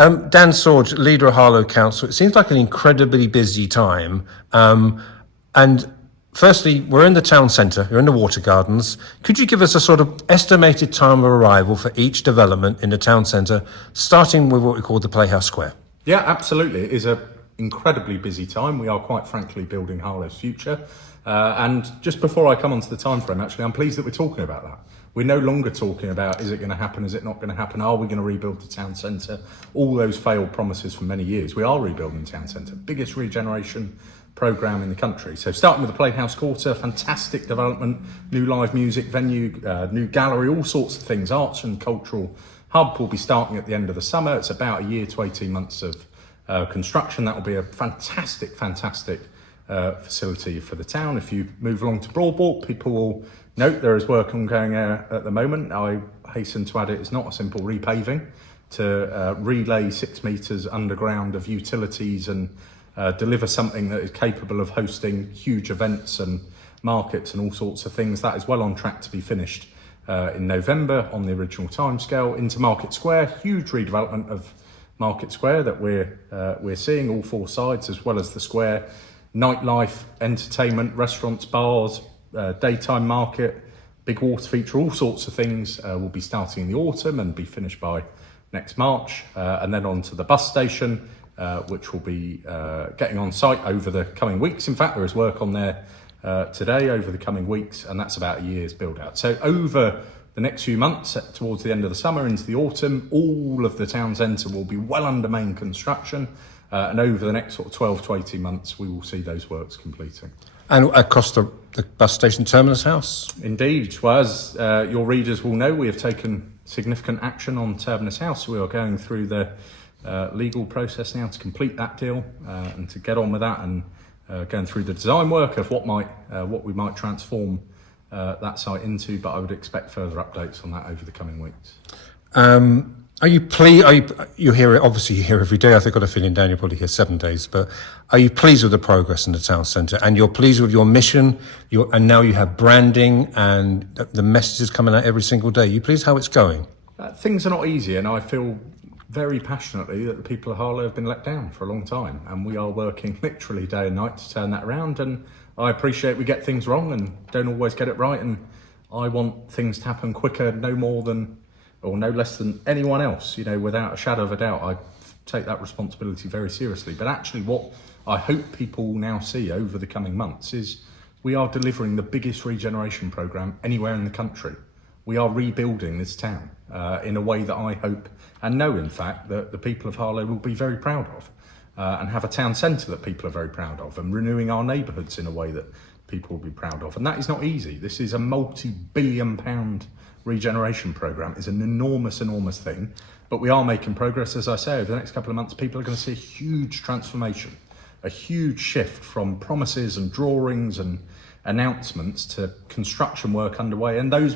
Dan Sorge, leader of Harlow Council. It seems like an incredibly busy time. And firstly, we're in the town centre, you're in the Water Gardens. Could you give us a sort of estimated time of arrival for each development in the town centre, starting with what we call the Playhouse Square? Yeah, absolutely. It is an incredibly busy time. We are quite frankly building Harlow's future. And just before I come onto the time frame, actually, I'm pleased that we're talking about that. We're no longer talking about, is it going to happen, is it not going to happen, are we going to rebuild the town centre? All those failed promises for many years. We are rebuilding the town centre, biggest regeneration programme in the country. So starting with the Playhouse Quarter, fantastic development, new live music venue, new gallery, all sorts of things, arts and cultural hub will be starting at the end of the summer. It's about a year to 18 months of construction. That will be a fantastic facility for the town. If you move along to Broadwalk, people will note there is work ongoing at the moment. I hasten to add it's not a simple repaving to relay 6 metres underground of utilities and deliver something that is capable of hosting huge events and markets and all sorts of things. That is well on track to be finished in November on the original timescale. Into Market Square, huge redevelopment of Market Square that we're seeing all 4 sides, as well as the square. Nightlife, entertainment, restaurants, bars, daytime market, big water feature, all sorts of things will be starting in the autumn and be finished by next March. And then on to the bus station, which will be getting on site over the coming weeks. In fact, there is work on there today over the coming weeks, and that's about a year's build out. So over the next few months, towards the end of the summer into the autumn, all of the town centre will be well under main construction. And over the next sort of 12 to 18 months, we will see those works completing. And across the bus station Terminus House? Indeed. Well, as your readers will know, we have taken significant action on Terminus House. We are going through the legal process now to complete that deal and to get on with that, and going through the design work of what we might transform that site into. But I would expect further updates on that over the coming weeks. Are you pleased? You hear it, obviously you hear every day. I think I've got a feeling, Dan, you're probably here 7 days, but are you pleased with the progress in the town centre? And you're pleased with your mission, and now you have branding and the messages coming out every single day. Are you pleased how it's going? Things are not easy, and I feel very passionately that the people of Harlow have been let down for a long time, and we are working literally day and night to turn that around. And I appreciate we get things wrong and don't always get it right, and I want things to happen quicker, no less than anyone else, without a shadow of a doubt. I take that responsibility very seriously. But actually what I hope people now see over the coming months is we are delivering the biggest regeneration programme anywhere in the country. We are rebuilding this town in a way that I hope and know, in fact, that the people of Harlow will be very proud of, and have a town centre that people are very proud of, and renewing our neighbourhoods in a way that people will be proud of. And that is not easy. This is a multi-billion-pound regeneration programme. Is an enormous thing, but we are making progress. As I say, over the next couple of months, people are going to see a huge transformation, a huge shift from promises and drawings and announcements to construction work underway, and those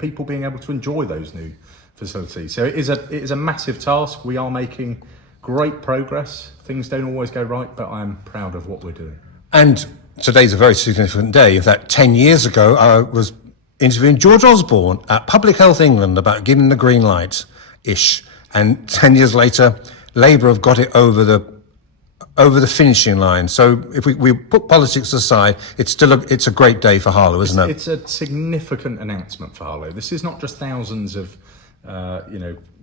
people being able to enjoy those new facilities. So it is a massive task. We are making great progress. Things don't always go right, but I'm proud of what we're doing. And today's a very significant day. In fact, 10 years ago, I was interviewing George Osborne at Public Health England about giving the green light-ish. And 10 years later, Labour have got it over the finishing line. So if we put politics aside, it's a great day for Harlow, isn't it? It's a significant announcement for Harlow. This is not just thousands of,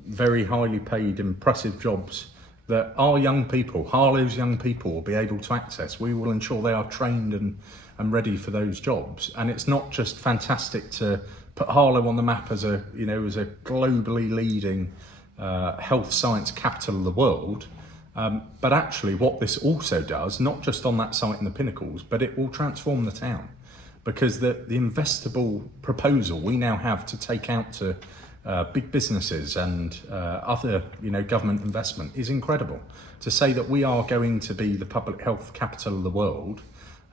very highly paid, impressive jobs that our young people, Harlow's young people, will be able to access. We will ensure they are trained and ready for those jobs. And it's not just fantastic to put Harlow on the map as a globally leading health science capital of the world, but actually what this also does, not just on that site in the Pinnacles, but it will transform the town, because the investable proposal we now have to take out to big businesses and other government investment is incredible. To say that we are going to be the public health capital of the world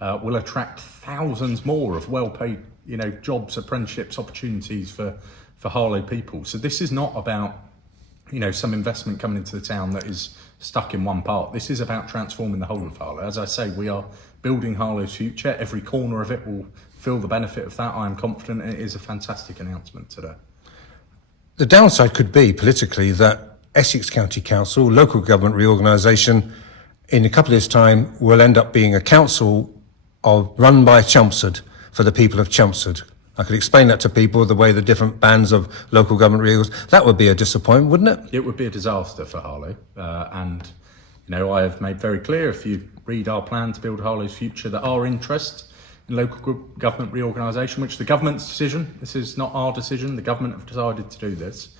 will attract thousands more of well-paid jobs, apprenticeships, opportunities for Harlow people. So this is not about some investment coming into the town that is stuck in one part. This is about transforming the whole of Harlow. As I say, we are building Harlow's future. Every corner of it will feel the benefit of that. I am confident, and it is a fantastic announcement today. The downside could be politically that Essex County Council, local government reorganisation, in a couple of years' time, will end up being a council run by Chelmsford for the people of Chelmsford. I could explain that to people, the way the different bands of local government reorganisation. That would be a disappointment, wouldn't it? It would be a disaster for Harlow. And, I have made very clear, if you read our plan to build Harlow's future, that our interest in local government reorganisation, which the government's decision, this is not our decision, the government have decided to do this,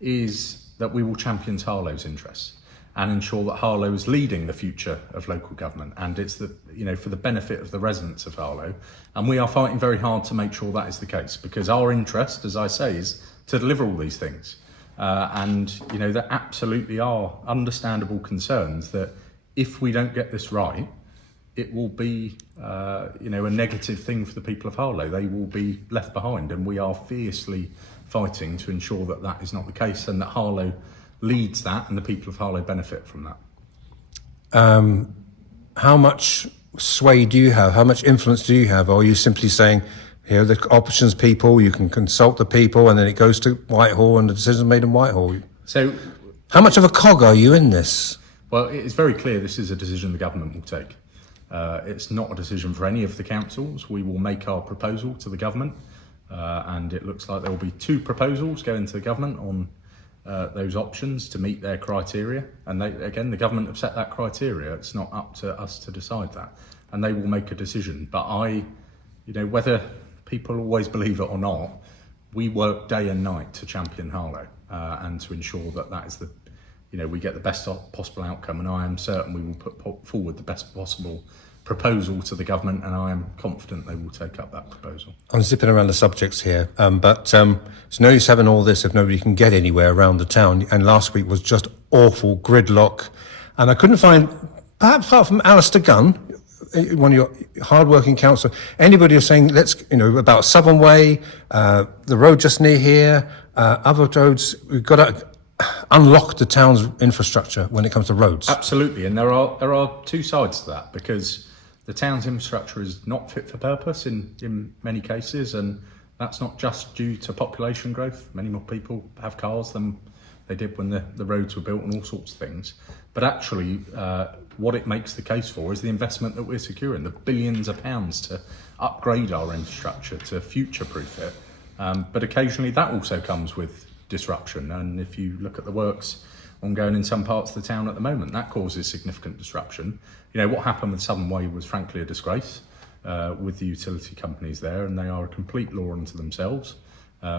is that we will champion Harlow's interests and ensure that Harlow is leading the future of local government, and it's for the benefit of the residents of Harlow. And we are fighting very hard to make sure that is the case, because our interest, as I say, is to deliver all these things. There absolutely are understandable concerns that if we don't get this right, it will be a negative thing for the people of Harlow. They will be left behind, and we are fiercely fighting to ensure that that is not the case, and that Harlow leads that and the people of Harlow benefit from that. How much sway do you have? How much influence do you have? Or are you simply saying, here are the options people, you can consult the people, and then it goes to Whitehall and the decision made in Whitehall? So, how much of a cog are you in this? Well, it's very clear this is a decision the government will take. It's not a decision for any of the councils. We will make our proposal to the government, and it looks like there will be 2 proposals going to the government on those options to meet their criteria. And the government have set that criteria. It's not up to us to decide that, and they will make a decision. But whether people always believe it or not, we work day and night to champion Harlow and to ensure that is we get the best possible outcome. And I am certain we will put forward the best possible proposal to the government, and I am confident they will take up that proposal. I'm zipping around the subjects here, but it's no use having all this if nobody can get anywhere around the town. And last week was just awful gridlock, and I couldn't find, perhaps apart from Alistair Gunn, one of your hard-working councillors, anybody who's saying about Southern Way, the road just near here, other roads. We've got to unlock the town's infrastructure when it comes to roads. Absolutely, and there are 2 sides to that, because the town's infrastructure is not fit for purpose in many cases, and that's not just due to population growth. Many more people have cars than they did when the roads were built and all sorts of things. But actually, what it makes the case for is the investment that we're securing, the billions of pounds to upgrade our infrastructure, to future-proof it. But occasionally that also comes with disruption, and if you look at the works ongoing in some parts of the town at the moment, that causes significant disruption. What happened with Southern Way was frankly a disgrace with the utility companies there, and they are a complete law unto themselves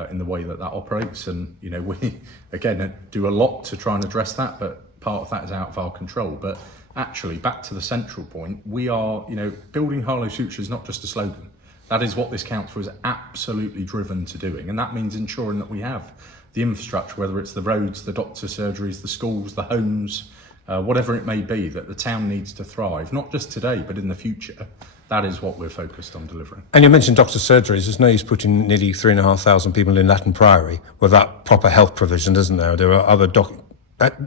in the way that operates. And we again do a lot to try and address that, but part of that is out of our control. But actually, back to the central point, we are building Harlow's future is not just a slogan. That is what this council is absolutely driven to doing, and that means ensuring that we have the infrastructure, whether it's the roads, the doctor's surgeries, the schools, the homes, whatever it may be, that the town needs to thrive, not just today, but in the future. That is what we're focused on delivering. And you mentioned doctor's surgeries. There's no use putting nearly 3,500 people in Latin Priory without proper health provision, isn't there? There are other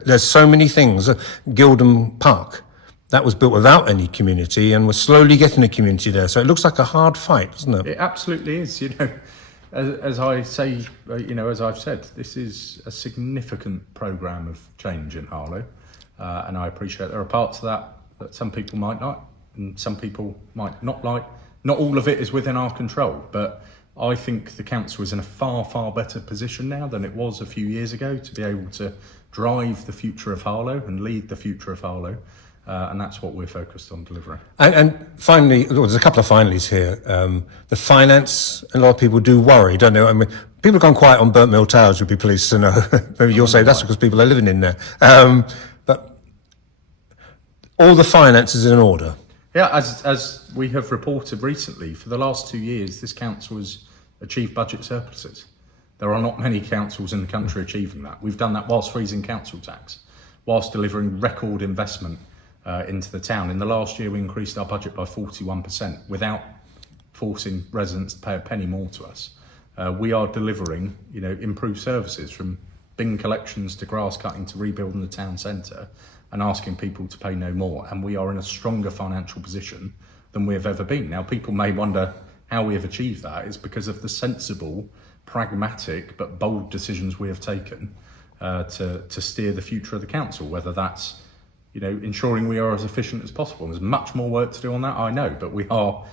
there's so many things. Gildham Park, that was built without any community, and we're slowly getting a community there. So it looks like a hard fight, doesn't it? It absolutely is. As I say, as I've said, this is a significant programme of change in Harlow, and I appreciate there are parts of that some people might like and some people might not like. Not all of it is within our control, but I think the council is in a far, far better position now than it was a few years ago to be able to drive the future of Harlow and lead the future of Harlow. And that's what we're focused on delivering. And finally, there's a couple of finallys here. The finance, a lot of people do worry, don't they? I mean, people have gone quiet on Burnt Mill Towers, you'll be pleased to know. Maybe you'll say that's because people are living in there. But all the finances in order. Yeah, as we have reported recently, for the last 2 years, this council has achieved budget surpluses. There are not many councils in the country achieving that. We've done that whilst freezing council tax, whilst delivering record investment into the town. In the last year, we increased our budget by 41% without forcing residents to pay a penny more to us. We are delivering, improved services, from bin collections to grass cutting to rebuilding the town centre, and asking people to pay no more. And we are in a stronger financial position than we have ever been. Now, people may wonder how we have achieved that. It's because of the sensible, pragmatic, but bold decisions we have taken to steer the future of the council, whether that's ensuring we are as efficient as possible. There's much more work to do on that, I know, but we are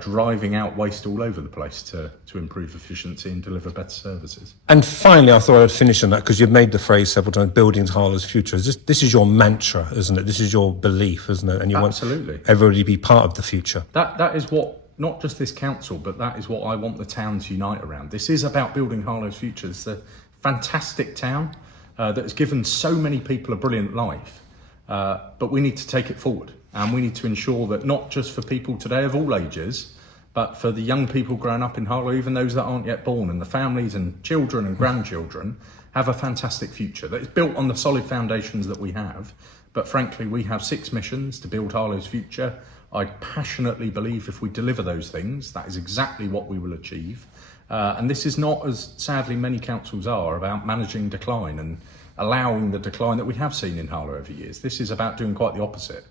driving out waste all over the place to improve efficiency and deliver better services. And finally, I thought I'd finish on that because you've made the phrase several times, building Harlow's future. This is your mantra, isn't it? This is your belief, isn't it? And you Absolutely. want everybody to be part of the future. That is what, not just this council, but that is what I want the town to unite around. This is about building Harlow's future. It's a fantastic town that has given so many people a brilliant life, but we need to take it forward. And we need to ensure that not just for people today of all ages, but for the young people growing up in Harlow, even those that aren't yet born, and the families and children and grandchildren have a fantastic future that is built on the solid foundations that we have. But frankly, we have 6 missions to build Harlow's future. I passionately believe if we deliver those things, that is exactly what we will achieve. And this is not, as sadly many councils are, about managing decline and allowing the decline that we have seen in Harlow over years. This is about doing quite the opposite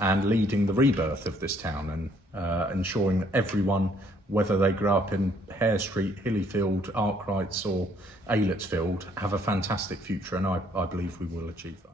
and leading the rebirth of this town and ensuring that everyone, whether they grow up in Hare Street, Hillyfield, Arkwrights or Aylottsfield, have a fantastic future, and I believe we will achieve that.